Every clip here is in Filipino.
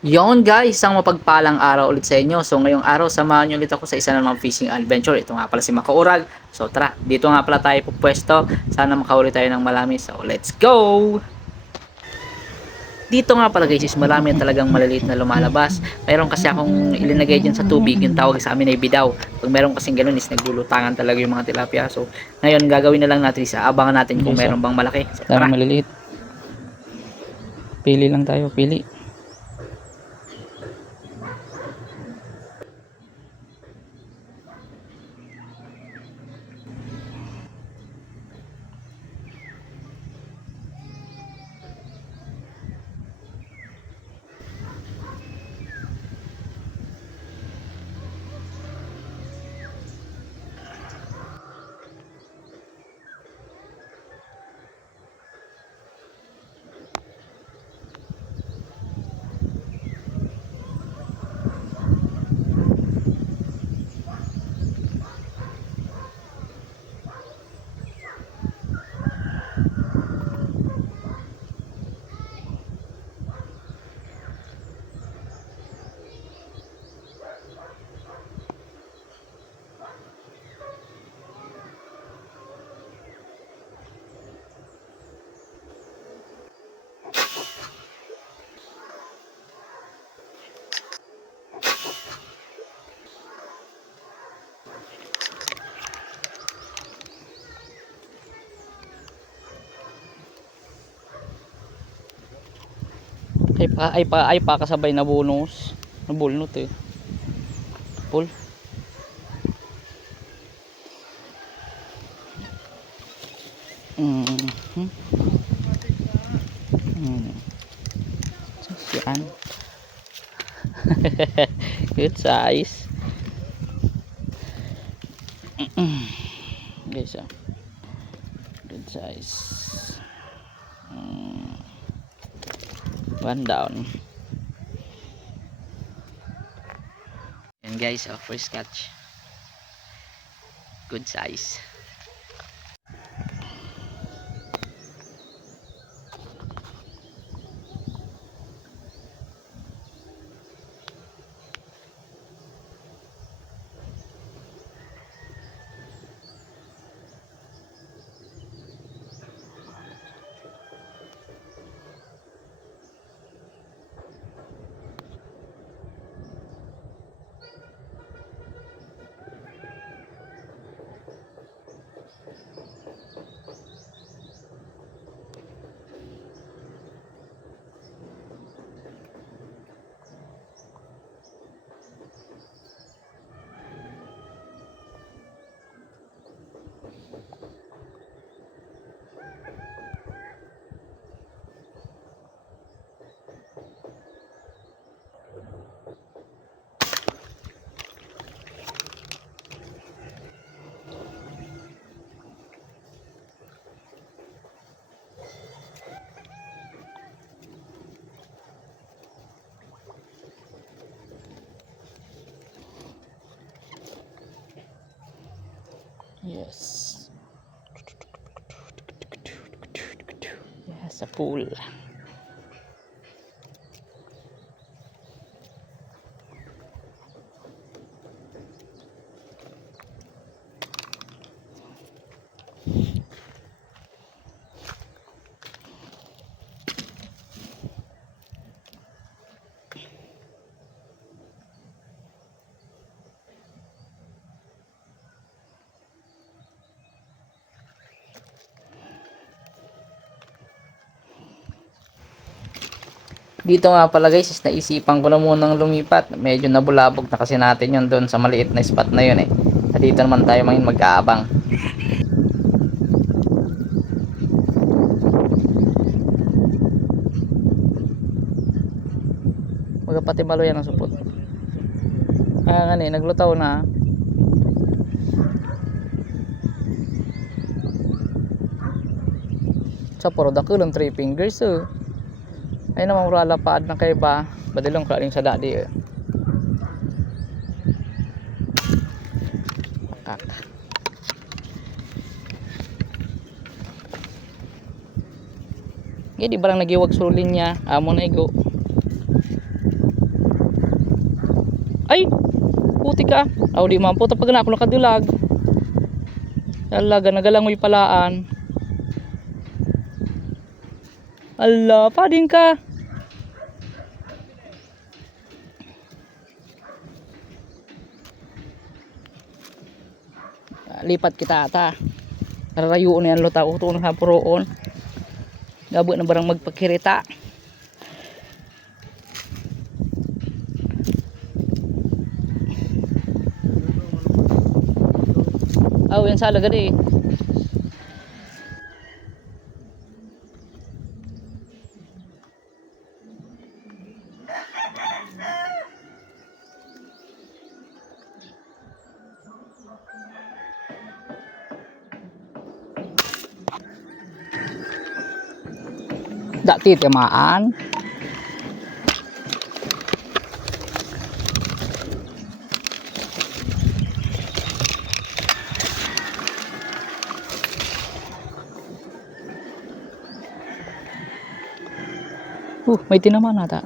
Yon guys, isang mapagpalang araw ulit sa inyo. So ngayong araw, samahan niyo ulit ako sa isa namang fishing adventure. Ito nga pala si Makaurag. So tara, dito nga pala tayo pupwesto. Sana makahuli tayo ng malami. So let's go! Dito nga pala guys, is marami talagang maliliit na lumalabas. Mayroon kasi akong ilinagay dyan sa tubig, yung tawag sa amin ay bidaw. Pag meron kasing ganun is naglulutangan talaga yung mga tilapia. So ngayon gagawin na lang natin isa, abangan natin kung Okay, so meron bang malaki. So tara! daming maliliit. Pili lang tayo, pili. Ay pa kasabay na bonus. Nabulnot eh. Pull. Mhm. Yan. Good size. Guys, good size. One down. Yan guys, first catch. Good size. Yes. Yes, sa pool. Dito nga pala guys, is naisipan ko na munang lumipat. Medyo nabulabog na kasi natin yun doon sa maliit na spot na yun eh. At dito naman tayo ngayon mag-aabang. Magapati malo yan ang supot. Ah nga ni, naglutaw na. Sa puro dakulang 3 fingers oh. Ay naman mura lapad na kay ba badilong klaring sa dadi eh. Kak. Di ba lang nagiwag sulin niya amo na igo. puti ka. Aw di man po tapag na ako nakadulag. Talaga nagalangoy palaan. Ala, pading ka. Lipat kita ata. Karayuon na yan lo tao. Ito na puroon. Gabo na barang magpakirita. Aw yan sa lagad eh. Dati tiyamaan. May tinamaan ata.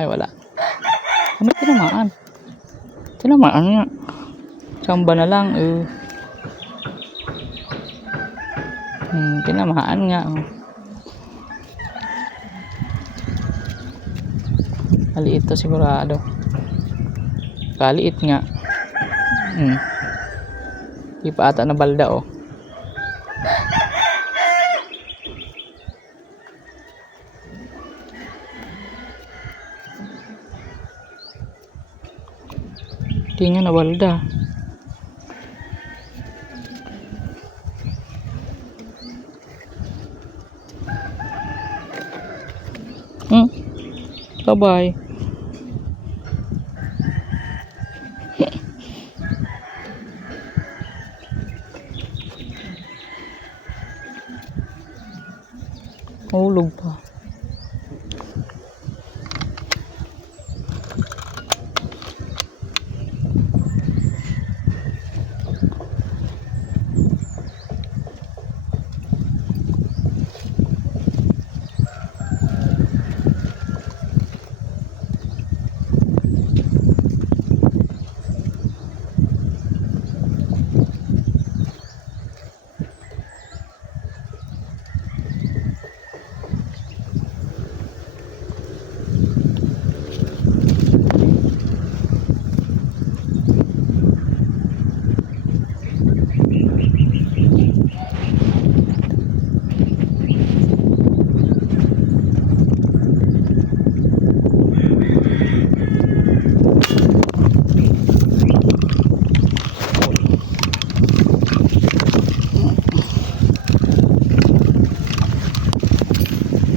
Ay wala. May tinamaan. Tinamaan nga. Samba na lang. Tinamaan nga. Kaliit to sigurado. Kaliit nga. Di pa ata na balda oh. Di nga na balda. Bye-bye. Hulog pa.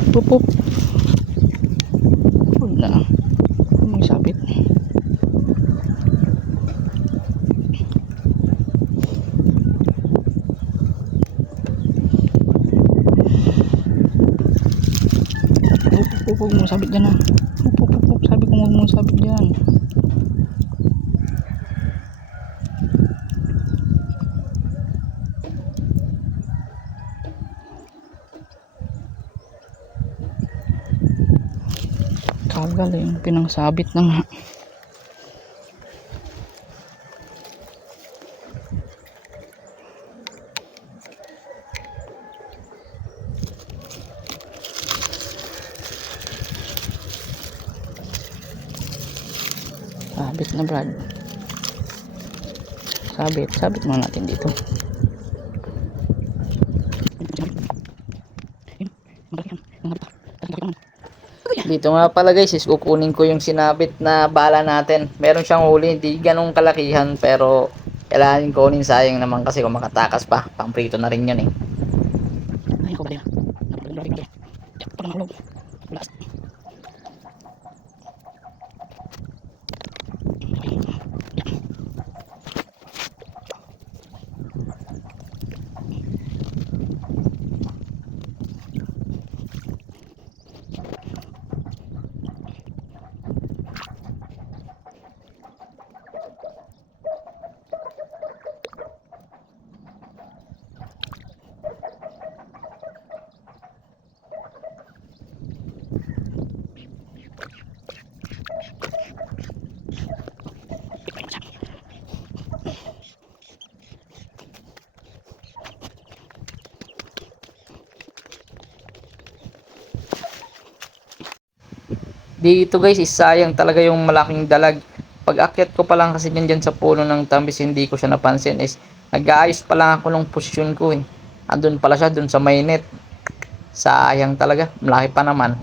Pupuk. Wala. May sabit. Pupuk mo sabit dyan ah. Pupuk. Sabi ko huwag mo sabit dyan. Kagal yung pinangsabit na nga. Sabit na Brad. Sabit mo natin dito. Dito nga pala guys is kukunin ko yung sinabit na bala natin. Meron siyang huli, hindi ganong kalakihan pero kailangan kunin, sayang naman kasi kung makatakas pa. Pamprito na rin yun eh. Ay ako ba yan? Dito guys, is sayang talaga yung malaking dalag. Pag akyat ko pa lang kasi dyan sa puno ng tambis, hindi ko siya napansin is nag-aayos pa lang ako ng posisyon ko eh. Andun pala siya, dun sa may net. Sayang talaga, malaki pa naman.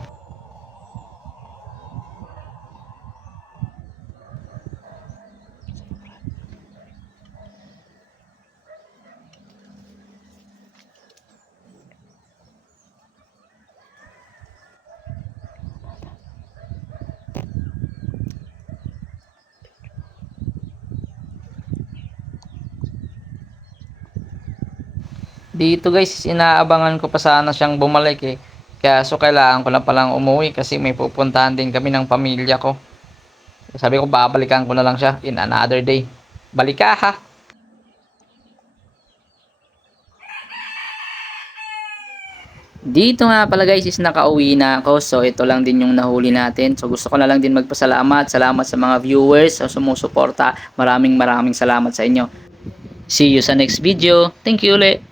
Dito guys, inaabangan ko pa sana siyang bumalik eh. Kaya so kailangan ko na palang umuwi kasi may pupuntahan din kami ng pamilya ko. Sabi ko babalikan ko na lang siya in another day. Balik ka ha! Dito nga pala guys is nakauwi na ako. So ito lang din yung nahuli natin. So gusto ko na lang din magpasalamat. Salamat sa mga viewers sa sumusuporta. Maraming salamat sa inyo. See you sa next video. Thank you ulit.